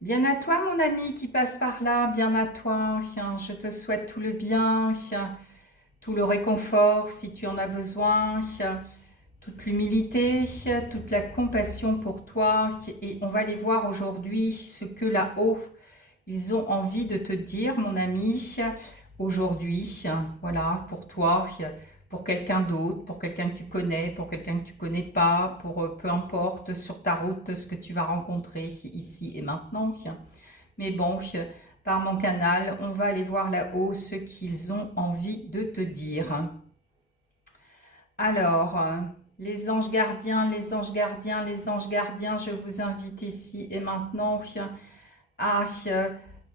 Bien à toi, mon ami qui passe par là, bien à toi. Je te souhaite tout le bien, tout le réconfort si tu en as besoin, toute l'humilité, toute la compassion pour toi. Et on va aller voir aujourd'hui ce que là-haut, ils ont envie de te dire, mon ami, aujourd'hui. Voilà, pour toi, pour quelqu'un d'autre, pour quelqu'un que tu connais, pour quelqu'un que tu connais pas, pour peu importe sur ta route ce que tu vas rencontrer ici et maintenant. Mais bon, par mon canal, on va aller voir là-haut ce qu'ils ont envie de te dire. Alors, les anges gardiens, les anges gardiens, les anges gardiens, je vous invite ici et maintenant à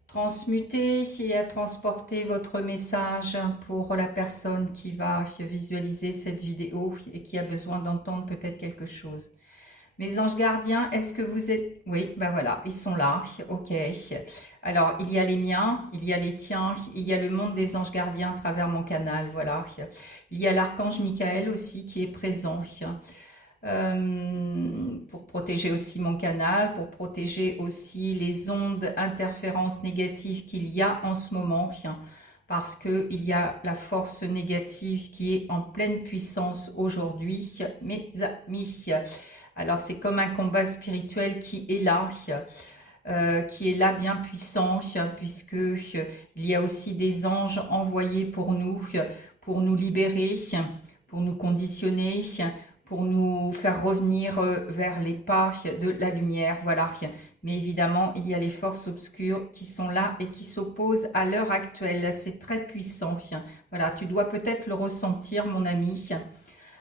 transmuter et à transporter votre message pour la personne qui va visualiser cette vidéo et qui a besoin d'entendre peut-être quelque chose. Mes anges gardiens, est-ce que vous êtes... Oui, ben voilà, ils sont là, ok. Alors, il y a les miens, il y a les tiens, il y a le monde des anges gardiens à travers mon canal, voilà. Il y a l'archange Michael aussi qui est présent pour protéger aussi mon canal, pour protéger aussi les ondes interférences négatives qu'il y a en ce moment, parce qu'il y a la force négative qui est en pleine puissance aujourd'hui, mes amis. Alors c'est comme un combat spirituel qui est là bien puissant, puisque il y a aussi des anges envoyés pour nous libérer, pour nous conditionner, pour nous faire revenir vers les pas de la lumière, voilà. Mais évidemment, il y a les forces obscures qui sont là et qui s'opposent à l'heure actuelle. C'est très puissant. Voilà, tu dois peut-être le ressentir, mon ami.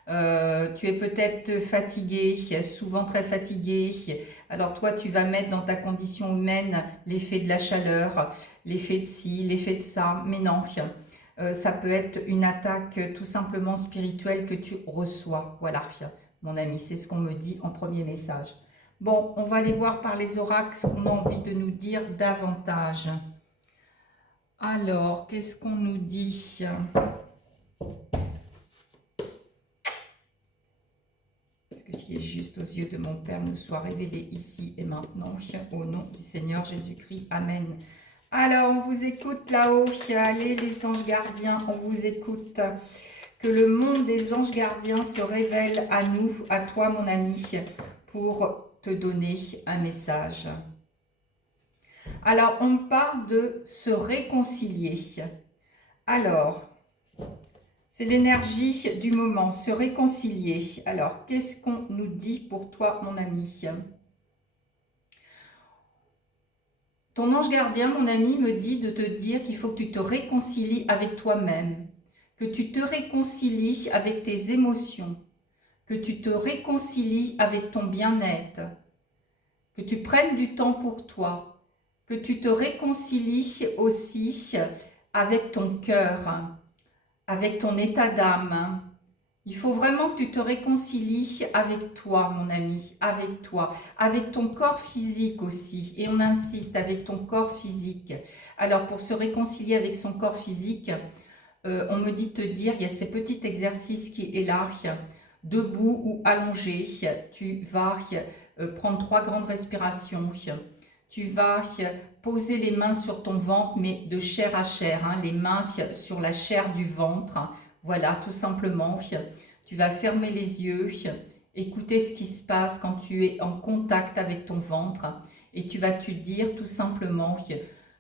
Tu es peut-être fatigué, souvent très fatigué. Alors toi, tu vas mettre dans ta condition humaine l'effet de la chaleur, l'effet de ci, l'effet de ça. Mais non, ça peut être une attaque tout simplement spirituelle que tu reçois. Voilà, mon ami, c'est ce qu'on me dit en premier message. Bon, on va aller voir par les oracles ce qu'on a envie de nous dire davantage. Alors, qu'est-ce qu'on nous dit ? Que qui est juste aux yeux de mon Père nous soit révélé ici et maintenant, au nom du Seigneur Jésus-Christ. Amen. Alors, on vous écoute là-haut, allez les anges gardiens, on vous écoute. Que le monde des anges gardiens se révèle à nous, à toi mon ami, pour te donner un message. Alors, on parle de se réconcilier. Alors, c'est l'énergie du moment, se réconcilier. Alors, qu'est-ce qu'on nous dit pour toi, mon ami ? Ton ange gardien, mon ami, me dit de te dire qu'il faut que tu te réconcilies avec toi-même, que tu te réconcilies avec tes émotions, que tu te réconcilies avec ton bien-être, que tu prennes du temps pour toi, que tu te réconcilies aussi avec ton cœur, avec ton état d'âme. Il faut vraiment que tu te réconcilies avec toi, mon ami, avec toi, avec ton corps physique aussi. Et on insiste, avec ton corps physique. Alors, pour se réconcilier avec son corps physique, on me dit de te dire, il y a ces petits exercices qui est là, debout ou allongé. Tu vas prendre 3 grandes respirations. Tu vas poser les mains sur ton ventre, mais de chair à chair, hein, les mains sur la chair du ventre. Voilà, tout simplement. Tu vas fermer les yeux, écouter ce qui se passe quand tu es en contact avec ton ventre et tu vas te dire tout simplement,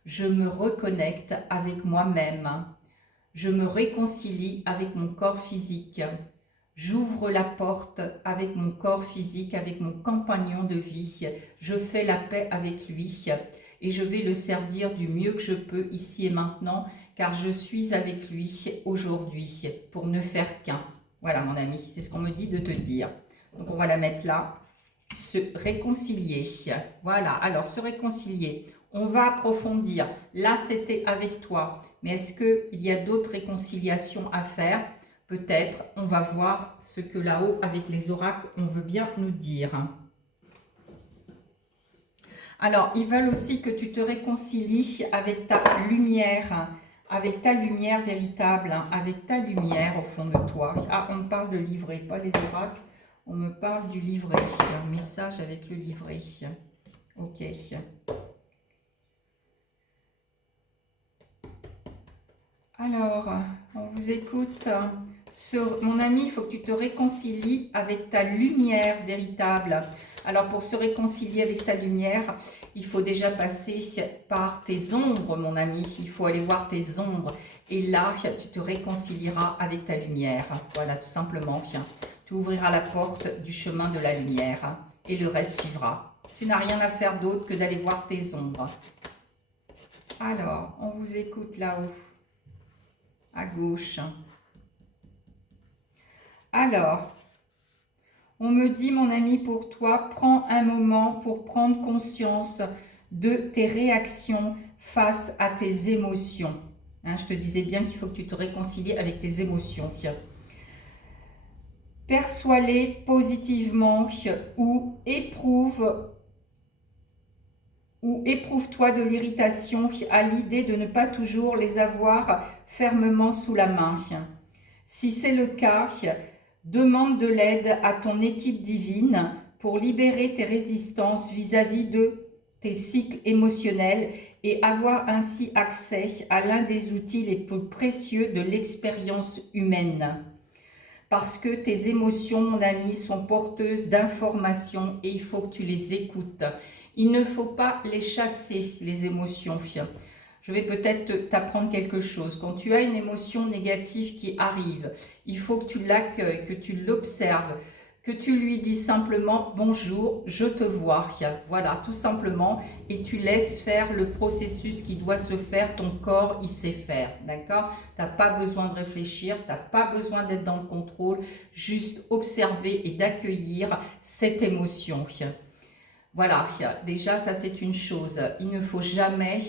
je me reconnecte avec moi-même, je me réconcilie avec mon corps physique, j'ouvre la porte avec mon corps physique, avec mon compagnon de vie, je fais la paix avec lui et je vais le servir du mieux que je peux ici et maintenant, car je suis avec lui aujourd'hui pour ne faire qu'un. Voilà mon ami, c'est ce qu'on me dit de te dire. Donc on va la mettre là. Se réconcilier. Voilà, alors se réconcilier. On va approfondir. Là, c'était avec toi. Mais est-ce qu'il y a d'autres réconciliations à faire? Peut-être. On va voir ce que là-haut, avec les oracles, on veut bien nous dire. Alors, ils veulent aussi que tu te réconcilies avec ta lumière véritable, avec ta lumière au fond de toi. Ah, on me parle de livret, pas les oracles, on me parle du livret, un message avec le livret. Ok. Alors, on vous écoute. Mon ami, il faut que tu te réconcilies avec ta lumière véritable. Alors, pour se réconcilier avec sa lumière, il faut déjà passer par tes ombres, mon ami. Il faut aller voir tes ombres. Et là, tu te réconcilieras avec ta lumière. Voilà, tout simplement. Tu ouvriras la porte du chemin de la lumière. Et le reste suivra. Tu n'as rien à faire d'autre que d'aller voir tes ombres. Alors, on vous écoute là-haut, à gauche. Alors, on me dit, mon ami, pour toi, prends un moment pour prendre conscience de tes réactions face à tes émotions. Hein, je te disais bien qu'il faut que tu te réconcilies avec tes émotions. Perçois-les positivement ou éprouve-toi de l'irritation à l'idée de ne pas toujours les avoir fermement sous la main. Si c'est le cas, demande de l'aide à ton équipe divine pour libérer tes résistances vis-à-vis de tes cycles émotionnels et avoir ainsi accès à l'un des outils les plus précieux de l'expérience humaine. Parce que tes émotions, mon ami, sont porteuses d'informations et il faut que tu les écoutes. Il ne faut pas les chasser, les émotions. Je vais peut-être t'apprendre quelque chose. Quand tu as une émotion négative qui arrive, il faut que tu l'accueilles, que tu l'observes, que tu lui dis simplement « Bonjour, je te vois ». Voilà, tout simplement. Et tu laisses faire le processus qui doit se faire. Ton corps, il sait faire. D'accord? Tu n'as pas besoin de réfléchir, tu n'as pas besoin d'être dans le contrôle. Juste observer et d'accueillir cette émotion. Voilà, déjà, ça c'est une chose. Il ne faut jamais...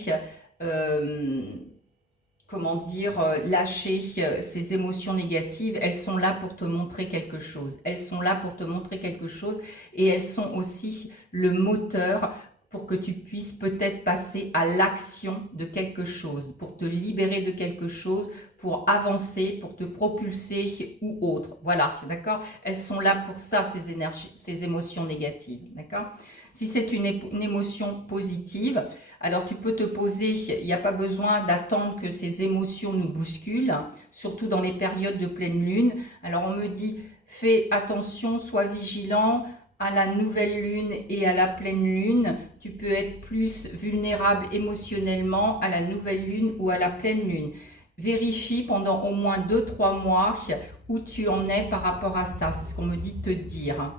comment dire, lâcher ces émotions négatives. Elles sont là pour te montrer quelque chose. Elles sont là pour te montrer quelque chose et elles sont aussi le moteur pour que tu puisses peut-être passer à l'action de quelque chose, pour te libérer de quelque chose, pour avancer, pour te propulser ou autre. Voilà, d'accord? Elles sont là pour ça, ces énergies, ces émotions négatives, d'accord? Si c'est une émotion positive, alors tu peux te poser, il n'y a pas besoin d'attendre que ces émotions nous bousculent, surtout dans les périodes de pleine lune. Alors on me dit, fais attention, sois vigilant à la nouvelle lune et à la pleine lune. Tu peux être plus vulnérable émotionnellement à la nouvelle lune ou à la pleine lune. Vérifie pendant au moins 2-3 mois où tu en es par rapport à ça. C'est ce qu'on me dit de te dire.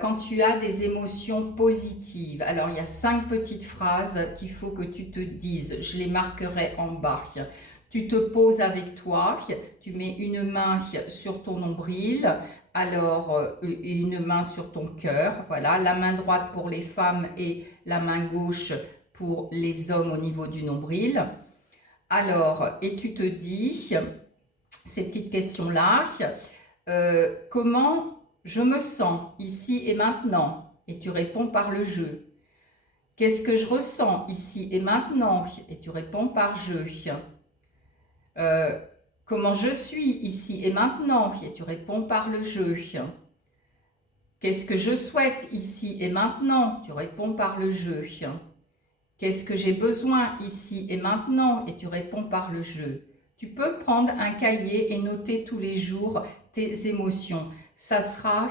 Quand tu as des émotions positives. Alors, il y a 5 petites phrases qu'il faut que tu te dises. Je les marquerai en bas. Tu te poses avec toi, tu mets une main sur ton nombril, alors une main sur ton cœur. Voilà, la main droite pour les femmes et la main gauche pour les hommes au niveau du nombril. Alors, et tu te dis ces petites questions-là. Comment je me sens ici et maintenant? Et tu réponds par le je. Qu'est-ce que je ressens ici et maintenant? Et tu réponds par je. Comment je suis ici et maintenant? Et tu réponds par le je. Qu'est-ce que je souhaite ici et maintenant? Tu réponds par le je. Qu'est-ce que j'ai besoin ici et maintenant? Et tu réponds par le je. Tu peux prendre un cahier et noter tous les jours tes émotions. Ça sera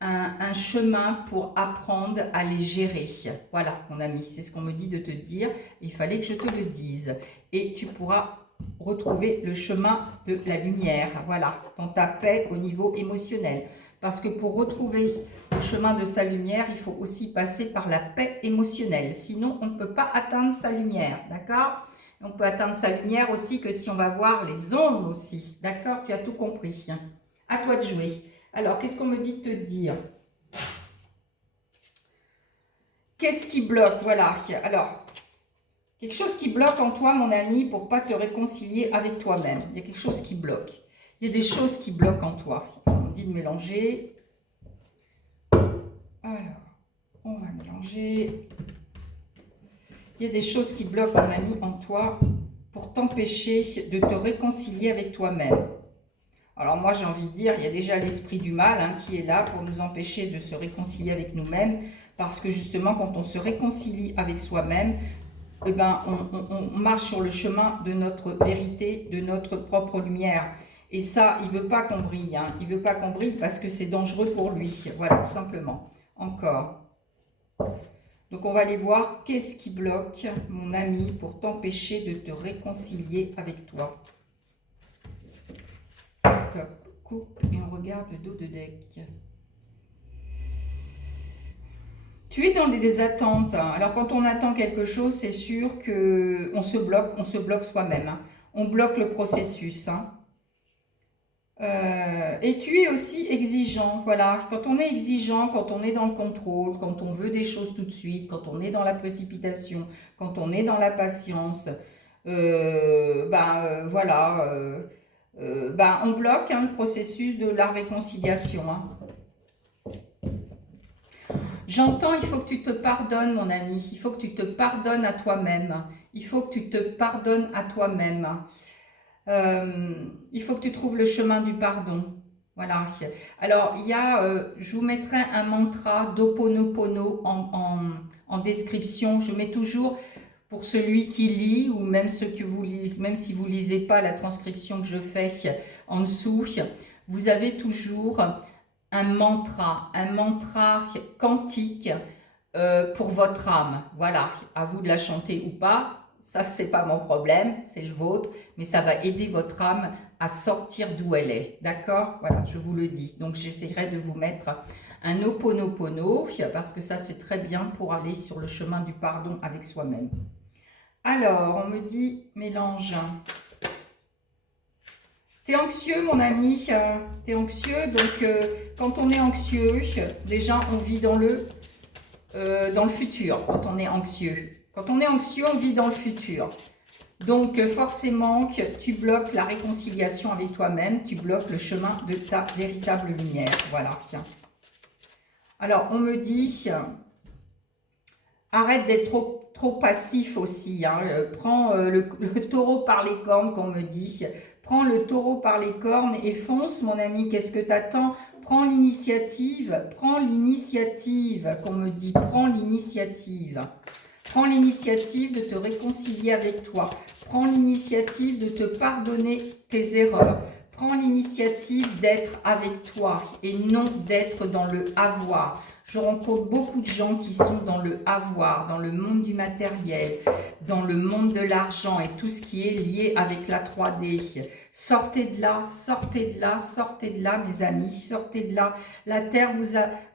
un chemin pour apprendre à les gérer. Voilà, mon ami, c'est ce qu'on me dit de te dire. Il fallait que je te le dise. Et tu pourras retrouver le chemin de la lumière. Voilà, dans ta paix au niveau émotionnel. Parce que pour retrouver le chemin de sa lumière, il faut aussi passer par la paix émotionnelle. Sinon, on ne peut pas atteindre sa lumière, d'accord? On peut atteindre sa lumière aussi que si on va voir les ondes aussi, d'accord? Tu as tout compris. À toi de jouer. Alors, qu'est-ce qu'on me dit de te dire? Qu'est-ce qui bloque? Voilà. Alors, quelque chose qui bloque en toi, mon ami, pour ne pas te réconcilier avec toi-même. Il y a quelque chose qui bloque. Il y a des choses qui bloquent en toi. On me dit de mélanger. Alors, on va mélanger. Il y a des choses qui bloquent, mon ami, en toi pour t'empêcher de te réconcilier avec toi-même. Alors moi, j'ai envie de dire, il y a déjà l'esprit du mal qui est là pour nous empêcher de se réconcilier avec nous-mêmes. Parce que justement, quand on se réconcilie avec soi-même, eh ben, on marche sur le chemin de notre vérité, de notre propre lumière. Et ça, il veut pas qu'on brille. Hein. Il veut pas qu'on brille parce que c'est dangereux pour lui. Voilà, tout simplement. Encore. Donc, on va aller voir qu'est-ce qui bloque, mon ami, pour t'empêcher de te réconcilier avec toi. Stop. Coupe et on regarde le dos de deck. Tu es dans des attentes. Alors quand on attend quelque chose, c'est sûr qu'on se bloque soi-même. Hein. On bloque le processus. Hein. Et tu es aussi exigeant. Voilà, quand on est exigeant, quand on est dans le contrôle, quand on veut des choses tout de suite, quand on est dans la précipitation, quand on est dans la patience, voilà, on bloque hein, le processus de la réconciliation. Hein. J'entends, il faut que tu te pardonnes, mon ami. Il faut que tu te pardonnes à toi-même. Il faut que tu te pardonnes à toi-même. Il faut que tu trouves le chemin du pardon. Voilà. Alors, il y a, je vous mettrai un mantra d'Ho'oponopono en description. Je mets toujours, pour celui qui lit, ou même ceux que vous lisez, même si vous ne lisez pas la transcription que je fais en dessous, vous avez toujours un mantra quantique pour votre âme. Voilà, à vous de la chanter ou pas, ça c'est pas mon problème, c'est le vôtre, mais ça va aider votre âme à sortir d'où elle est, d'accord? Voilà, je vous le dis. Donc j'essaierai de vous mettre un Ho'oponopono, parce que ça c'est très bien pour aller sur le chemin du pardon avec soi-même. Alors, on me dit mélange. T'es anxieux, mon ami, t'es anxieux, donc quand on est anxieux, déjà on vit dans le futur, quand on est anxieux. Quand on est anxieux, on vit dans le futur. Donc forcément, tu bloques la réconciliation avec toi-même, tu bloques le chemin de ta véritable lumière. Voilà. Alors, on me dit, arrête d'être trop passif aussi. Hein. Prends le taureau par les cornes, qu'on me dit. Prends le taureau par les cornes et fonce, mon ami. Qu'est-ce que t'attends? Prends l'initiative, qu'on me dit. Prends l'initiative. Prends l'initiative de te réconcilier avec toi. Prends l'initiative de te pardonner tes erreurs. Prends l'initiative d'être avec toi et non d'être dans le avoir. Je rencontre beaucoup de gens qui sont dans le avoir, dans le monde du matériel, dans le monde de l'argent et tout ce qui est lié avec la 3D. Sortez de là, sortez de là, sortez de là, mes amis, sortez de là. La Terre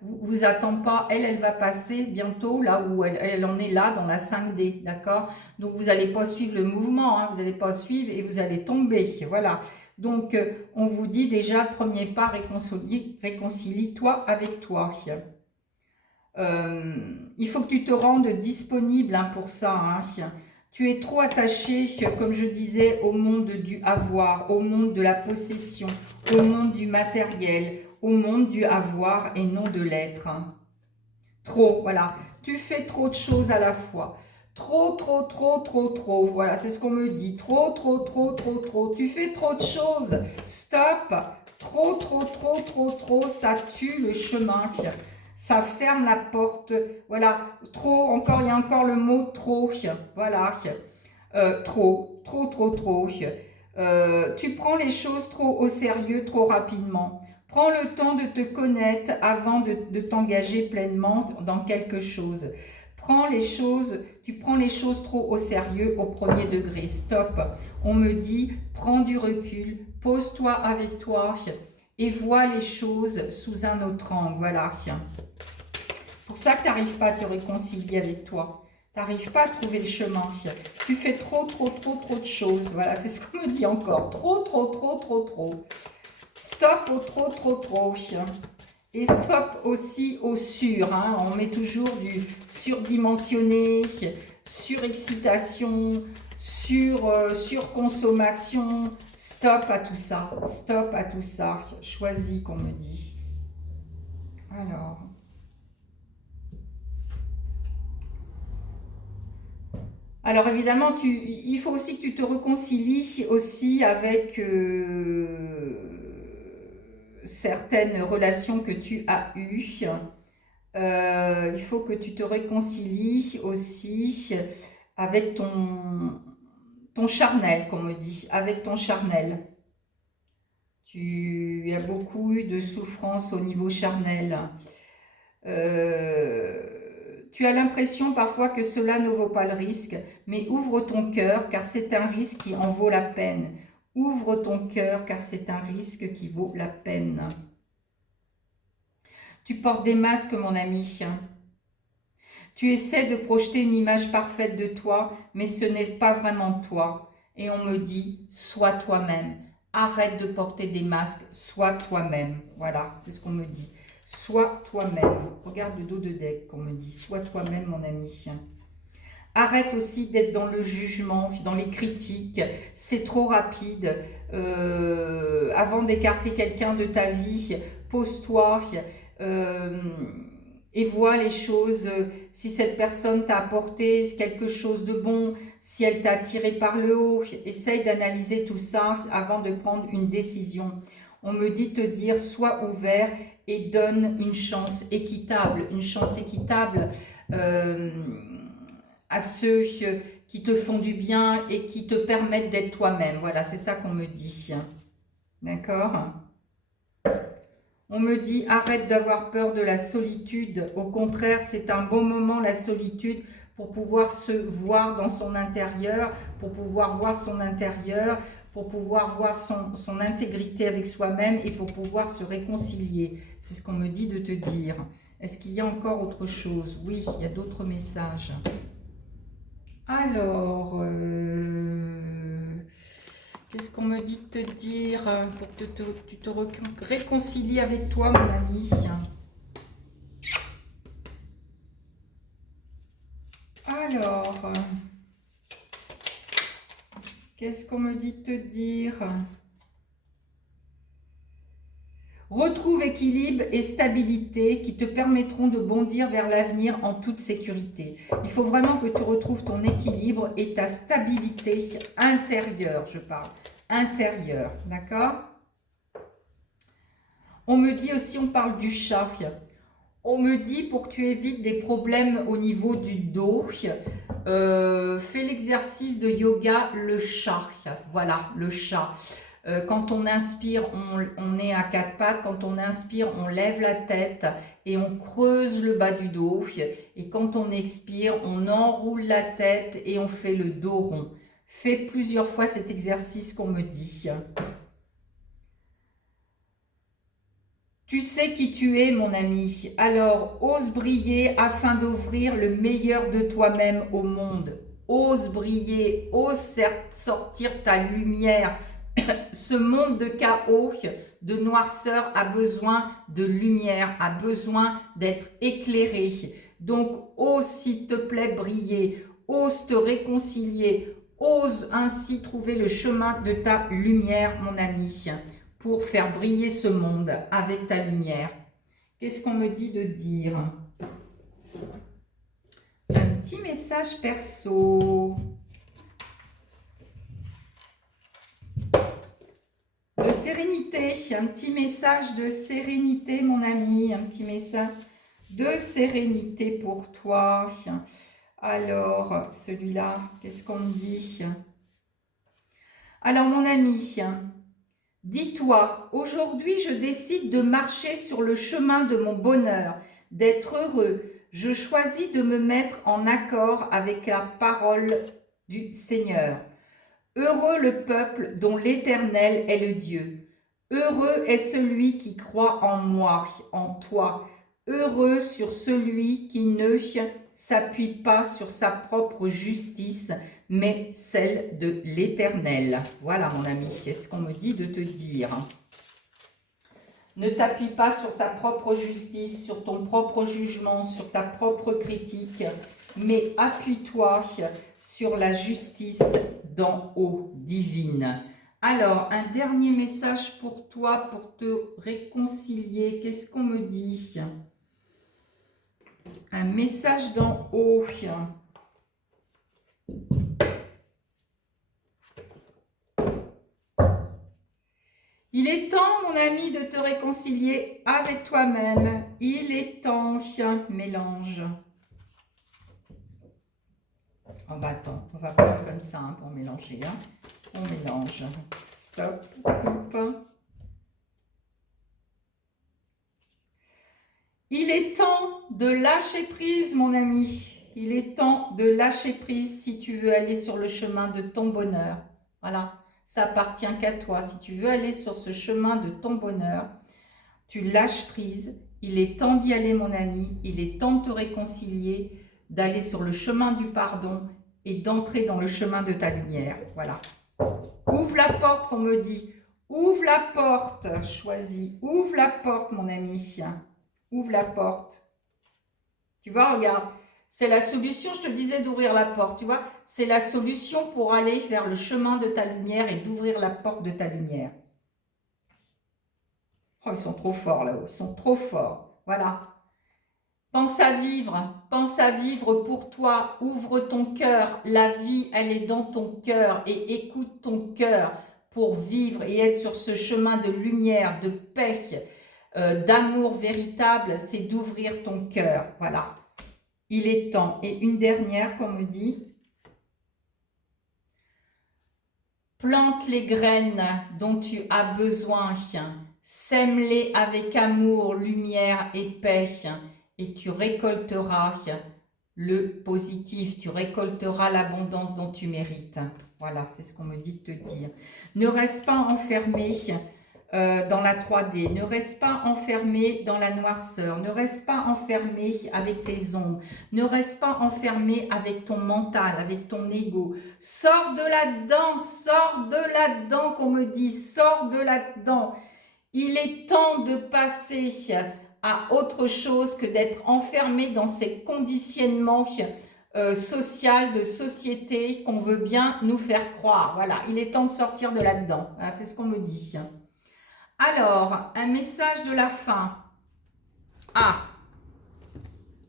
vous attend pas, elle va passer bientôt là où elle en est là, dans la 5D, d'accord? Donc vous n'allez pas suivre le mouvement, hein, vous n'allez pas suivre et vous allez tomber, voilà. Donc on vous dit déjà, le premier pas, réconcilie-toi avec toi. Il faut que tu te rendes disponible hein, pour ça. Hein. Tu es trop attaché, comme je disais, au monde du avoir, au monde de la possession, au monde du matériel, au monde du avoir et non de l'être. Hein. Trop, voilà. Tu fais trop de choses à la fois. Trop. Voilà, c'est ce qu'on me dit. Trop. Tu fais trop de choses. Stop. Trop. Ça tue le chemin. Ça ferme la porte. Voilà. Trop. Encore, il y a encore le mot trop. Voilà. Trop. Tu prends les choses trop au sérieux, trop rapidement. Prends le temps de te connaître avant de t'engager pleinement dans quelque chose. Tu prends les choses trop au sérieux au premier degré. Stop. On me dit, prends du recul, pose-toi avec toi et vois les choses sous un autre angle. Voilà. Pour ça que tu n'arrives pas à te réconcilier avec toi. Tu n'arrives pas à trouver le chemin. Tu fais trop de choses. Voilà, c'est ce qu'on me dit encore. Trop. Stop au trop. Et stop aussi au sur. Hein. On met toujours du surdimensionné, surexcitation, surconsommation. Stop à tout ça. Stop à tout ça. Choisis, qu'on me dit. Alors évidemment, il faut aussi que tu te réconcilies aussi avec certaines relations que tu as eues. Il faut que tu te réconcilies aussi avec ton charnel, comme on me dit, avec ton charnel. Tu as beaucoup eu de souffrance au niveau charnel. Tu as l'impression parfois que cela ne vaut pas le risque, mais ouvre ton cœur car c'est un risque qui en vaut la peine. Ouvre ton cœur car c'est un risque qui vaut la peine. Tu portes des masques, mon ami. Tu essaies de projeter une image parfaite de toi, mais ce n'est pas vraiment toi. Et on me dit, sois toi-même. Arrête de porter des masques, sois toi-même. Voilà, c'est ce qu'on me dit. Sois toi-même. Regarde le dos de deck, qu'on me dit. Sois toi-même, mon ami. Arrête aussi d'être dans le jugement, dans les critiques. C'est trop rapide. Avant d'écarter quelqu'un de ta vie, pose-toi et vois les choses. Si cette personne t'a apporté quelque chose de bon, si elle t'a tiré par le haut, essaye d'analyser tout ça avant de prendre une décision. On me dit de te dire, sois ouvert et donne une chance équitable. Une chance équitable à ceux qui te font du bien et qui te permettent d'être toi-même. Voilà, c'est ça qu'on me dit. D'accord ? On me dit, arrête d'avoir peur de la solitude. Au contraire, c'est un bon moment, la solitude, pour pouvoir se voir dans son intérieur, pour pouvoir voir son intérieur, pour pouvoir voir son intégrité avec soi-même et pour pouvoir se réconcilier. C'est ce qu'on me dit de te dire. Est-ce qu'il y a encore autre chose? Oui, il y a d'autres messages. Alors, qu'est-ce qu'on me dit de te dire pour que tu te réconcilies avec toi, mon ami? Alors, qu'est-ce qu'on me dit de te dire? Retrouve équilibre et stabilité qui te permettront de bondir vers l'avenir en toute sécurité. Il faut vraiment que tu retrouves ton équilibre et ta stabilité intérieure, je parle. Intérieure, d'accord? On me dit aussi, on parle du chat. On me dit pour que tu évites des problèmes au niveau du dos, fais l'exercice de yoga, le chat. Voilà, le chat. Quand on inspire, on est à quatre pattes. Quand on inspire, on lève la tête et on creuse le bas du dos. Et quand on expire, on enroule la tête et on fait le dos rond. Fais plusieurs fois cet exercice qu'on me dit. Tu sais qui tu es, mon ami. Alors, ose briller afin d'offrir le meilleur de toi-même au monde. Ose briller, ose sortir ta lumière. Ce monde de chaos, de noirceur a besoin de lumière, a besoin d'être éclairé. Donc, ose s'il te plaît briller, ose te réconcilier, ose ainsi trouver le chemin de ta lumière, mon ami, pour faire briller ce monde avec ta lumière. Qu'est-ce qu'on me dit de dire? Un petit message perso. De sérénité, un petit message de sérénité, mon ami, un petit message de sérénité pour toi. Alors, celui-là, qu'est-ce qu'on me dit? Alors, mon ami, dis-toi, aujourd'hui, je décide de marcher sur le chemin de mon bonheur, d'être heureux. Je choisis de me mettre en accord avec la parole du Seigneur. Heureux le peuple dont l'Éternel est le Dieu. Heureux est celui qui croit en moi, en toi. Heureux sur celui qui ne s'appuie pas sur sa propre justice, mais celle de l'Éternel. Voilà, mon ami, c'est ce qu'on me dit de te dire. Ne t'appuie pas sur ta propre justice, sur ton propre jugement, sur ta propre critique, mais appuie-toi sur la justice d'en haut, divine. Alors, un dernier message pour toi, pour te réconcilier. Qu'est-ce qu'on me dit? Un message d'en haut. Il est temps, mon ami, de te réconcilier avec toi-même. Il est temps, mélange. Oh bah attends, on va prendre comme ça hein, pour mélanger. Hein. On mélange. Stop, coupe. Il est temps de lâcher prise, mon ami. Il est temps de lâcher prise si tu veux aller sur le chemin de ton bonheur. Voilà, ça appartient qu'à toi. Si tu veux aller sur ce chemin de ton bonheur, tu lâches prise. Il est temps d'y aller, mon ami. Il est temps de te réconcilier, d'aller sur le chemin du pardon et d'entrer dans le chemin de ta lumière. Voilà. Ouvre la porte, qu'on me dit. Ouvre la porte, choisis. Ouvre la porte, mon ami. Ouvre la porte. Tu vois, regarde, c'est la solution, je te disais d'ouvrir la porte, tu vois. C'est la solution pour aller vers le chemin de ta lumière et d'ouvrir la porte de ta lumière. Oh, ils sont trop forts là-haut, ils sont trop forts. Voilà. Pense à vivre pour toi. Ouvre ton cœur. La vie, elle est dans ton cœur et écoute ton cœur pour vivre et être sur ce chemin de lumière, de paix, d'amour véritable, c'est d'ouvrir ton cœur. Voilà, il est temps. Et une dernière qu'on me dit, plante les graines dont tu as besoin, sème-les avec amour, lumière et paix, et tu récolteras le positif, tu récolteras l'abondance dont tu mérites. Voilà, c'est ce qu'on me dit de te dire. Ne reste pas enfermé dans la 3D. Ne reste pas enfermé dans la noirceur. Ne reste pas enfermé avec tes ombres. Ne reste pas enfermé avec ton mental, avec ton ego. Sors de là-dedans qu'on me dit. Sors de là-dedans. Il est temps de passer à autre chose que d'être enfermé dans ces conditionnements social, de société qu'on veut bien nous faire croire. Voilà, il est temps de sortir de là-dedans. Voilà, c'est ce qu'on me dit. Alors, un message de la fin. Ah,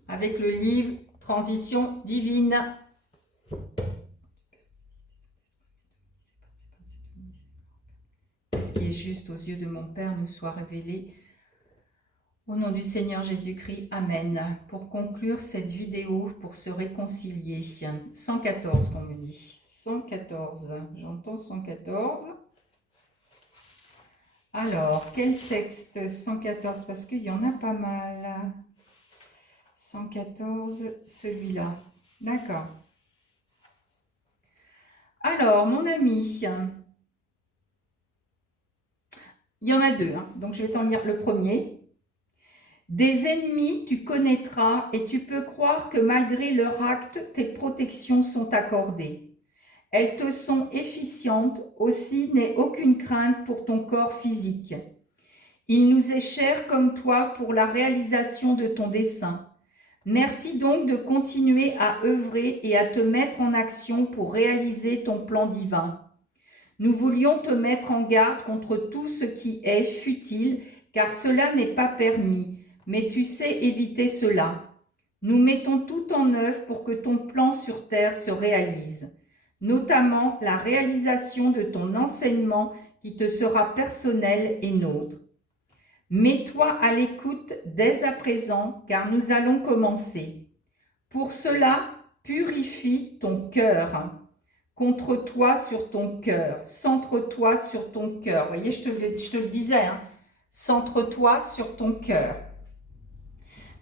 avec le livre Transition divine. Ce qui est juste aux yeux de mon Père nous soit révélé. Au nom du Seigneur Jésus-Christ, Amen. Pour conclure cette vidéo, pour se réconcilier, 114 qu'on me dit. 114, j'entends 114. Alors, quel texte 114? Parce qu'il y en a pas mal. 114, celui-là. D'accord. Alors, mon ami, il y en a deux, hein, donc je vais t'en lire le premier. Des ennemis tu connaîtras et tu peux croire que malgré leur acte, tes protections sont accordées. Elles te sont efficientes, aussi n'aie aucune crainte pour ton corps physique. Il nous est cher comme toi pour la réalisation de ton dessein. Merci donc de continuer à œuvrer et à te mettre en action pour réaliser ton plan divin. Nous voulions te mettre en garde contre tout ce qui est futile, car cela n'est pas permis, mais tu sais éviter cela. Nous mettons tout en œuvre pour que ton plan sur terre se réalise, notamment la réalisation de ton enseignement qui te sera personnel et nôtre. Mets-toi à l'écoute dès à présent, car nous allons commencer. Pour cela, purifie ton cœur. Contre-toi sur ton cœur. Centre-toi sur ton cœur. Vous voyez, je te le disais, hein? Centre-toi sur ton cœur.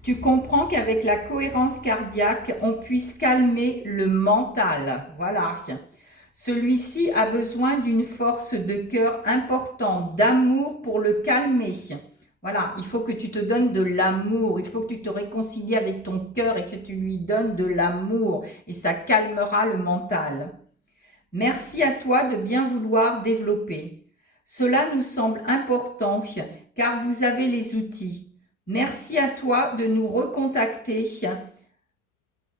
Tu comprends qu'avec la cohérence cardiaque, on puisse calmer le mental. Voilà. Celui-ci a besoin d'une force de cœur importante, d'amour pour le calmer. Voilà, il faut que tu te donnes de l'amour, il faut que tu te réconcilies avec ton cœur et que tu lui donnes de l'amour et ça calmera le mental. Merci à toi de bien vouloir développer. Cela nous semble important car vous avez les outils. Merci à toi de nous recontacter,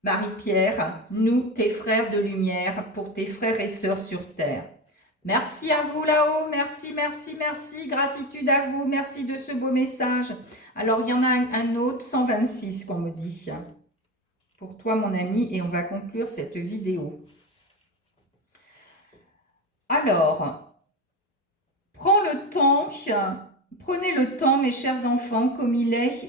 Marie-Pierre, nous, tes frères de lumière, pour tes frères et sœurs sur terre. Merci à vous là-haut, merci, merci, merci, gratitude à vous, merci de ce beau message. Alors, il y en a un autre, 126 qu'on me dit, pour toi mon ami, et on va conclure cette vidéo. Alors, prenez le temps mes chers enfants, comme il est,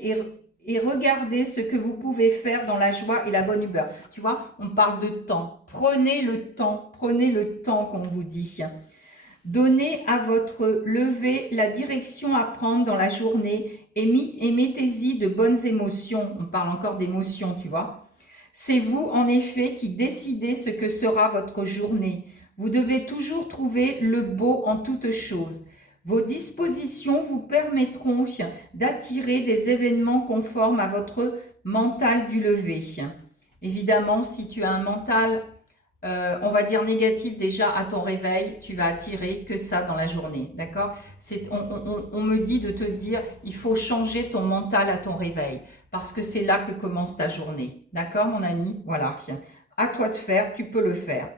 et regardez ce que vous pouvez faire dans la joie et la bonne humeur. Tu vois, on parle de temps. Prenez le temps qu'on vous dit. Donnez à votre lever la direction à prendre dans la journée et mettez-y de bonnes émotions. On parle encore d'émotions, tu vois. C'est vous, en effet, qui décidez ce que sera votre journée. Vous devez toujours trouver le beau en toutes choses. Vos dispositions vous permettront d'attirer des événements conformes à votre mental du lever. Évidemment, si tu as un mental on va dire négatif déjà à ton réveil, tu vas attirer que ça dans la journée, d'accord? On me dit de te dire, il faut changer ton mental à ton réveil, parce que c'est là que commence ta journée, d'accord mon ami? Voilà, à toi de faire, tu peux le faire.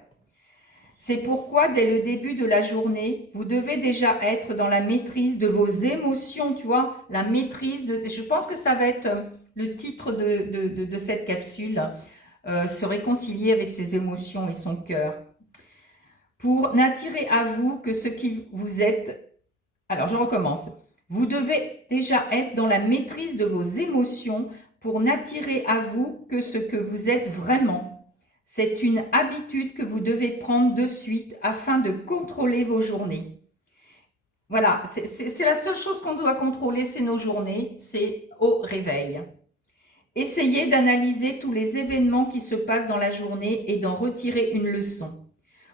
C'est pourquoi dès le début de la journée, vous devez déjà être dans la maîtrise de vos émotions, tu vois, la maîtrise de... Je pense que ça va être le titre de cette capsule, se réconcilier avec ses émotions et son cœur. Pour n'attirer à vous que ce qui vous êtes... Alors, je recommence. Vous devez déjà être dans la maîtrise de vos émotions pour n'attirer à vous que ce que vous êtes vraiment. C'est une habitude que vous devez prendre de suite afin de contrôler vos journées. Voilà, c'est la seule chose qu'on doit contrôler, c'est nos journées, c'est au réveil. Essayez d'analyser tous les événements qui se passent dans la journée et d'en retirer une leçon.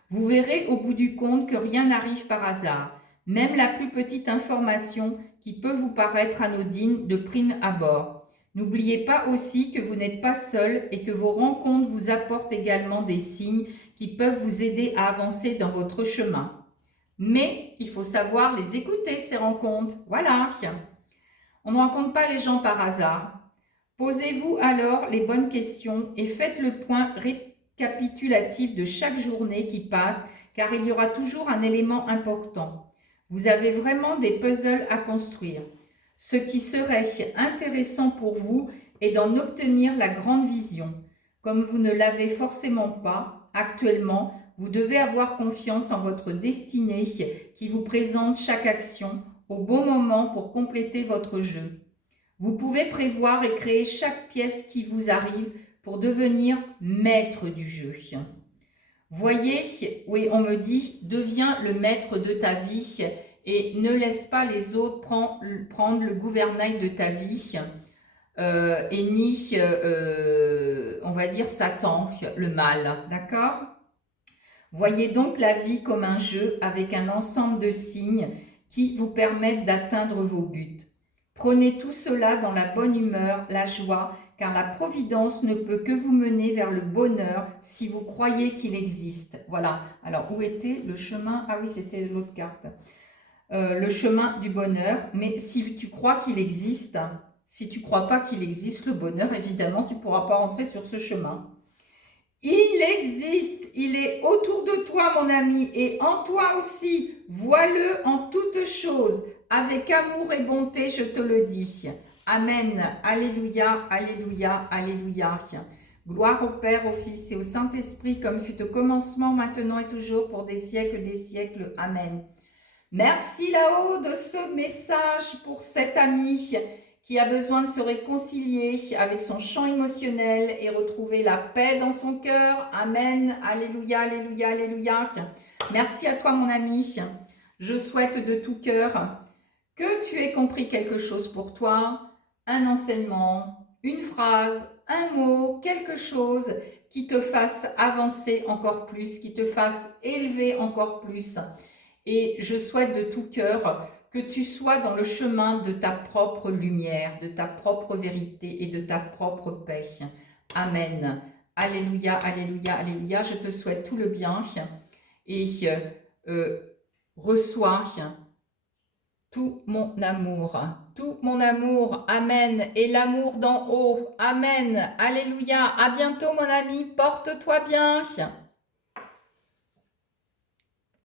Vous verrez au bout du compte que rien n'arrive par hasard, même la plus petite information qui peut vous paraître anodine de prime abord. N'oubliez pas aussi que vous n'êtes pas seul et que vos rencontres vous apportent également des signes qui peuvent vous aider à avancer dans votre chemin. Mais il faut savoir les écouter, ces rencontres. Voilà. On ne rencontre pas les gens par hasard. Posez-vous alors les bonnes questions et faites le point récapitulatif de chaque journée qui passe, car il y aura toujours un élément important. Vous avez vraiment des puzzles à construire. Ce qui serait intéressant pour vous est d'en obtenir la grande vision. Comme vous ne l'avez forcément pas actuellement, vous devez avoir confiance en votre destinée qui vous présente chaque action au bon moment pour compléter votre jeu. Vous pouvez prévoir et créer chaque pièce qui vous arrive pour devenir maître du jeu. Voyez, oui, on me dit, deviens le maître de ta vie et ne laisse pas les autres prendre le gouvernail de ta vie et ni, on va dire, Satan, le mal, d'accord? Voyez donc la vie comme un jeu avec un ensemble de signes qui vous permettent d'atteindre vos buts. Prenez tout cela dans la bonne humeur, la joie, car la providence ne peut que vous mener vers le bonheur si vous croyez qu'il existe. Voilà. Alors, où était le chemin? Ah oui, c'était l'autre carte. Le chemin du bonheur. Mais si tu crois qu'il existe, si tu ne crois pas qu'il existe, le bonheur, évidemment, tu ne pourras pas rentrer sur ce chemin. Il existe, il est autour de toi, mon ami, et en toi aussi. Vois-le en toutes choses. Avec amour et bonté, je te le dis. Amen. Alléluia, alléluia, alléluia. Gloire au Père, au Fils et au Saint-Esprit, comme fut au commencement, maintenant et toujours, pour des siècles des siècles. Amen. Merci là-haut de ce message pour cet ami qui a besoin de se réconcilier avec son champ émotionnel et retrouver la paix dans son cœur. Amen. Alléluia, alléluia, alléluia. Merci à toi, mon ami. Je souhaite de tout cœur que tu aies compris quelque chose pour toi, un enseignement, une phrase, un mot, quelque chose qui te fasse avancer encore plus, qui te fasse élever encore plus. Et je souhaite de tout cœur que tu sois dans le chemin de ta propre lumière, de ta propre vérité et de ta propre paix. Amen. Alléluia, alléluia, alléluia. Je te souhaite tout le bien et reçois tout mon amour. Tout mon amour. Amen. Et l'amour d'en haut. Amen. Alléluia. À bientôt, mon ami. Porte-toi bien.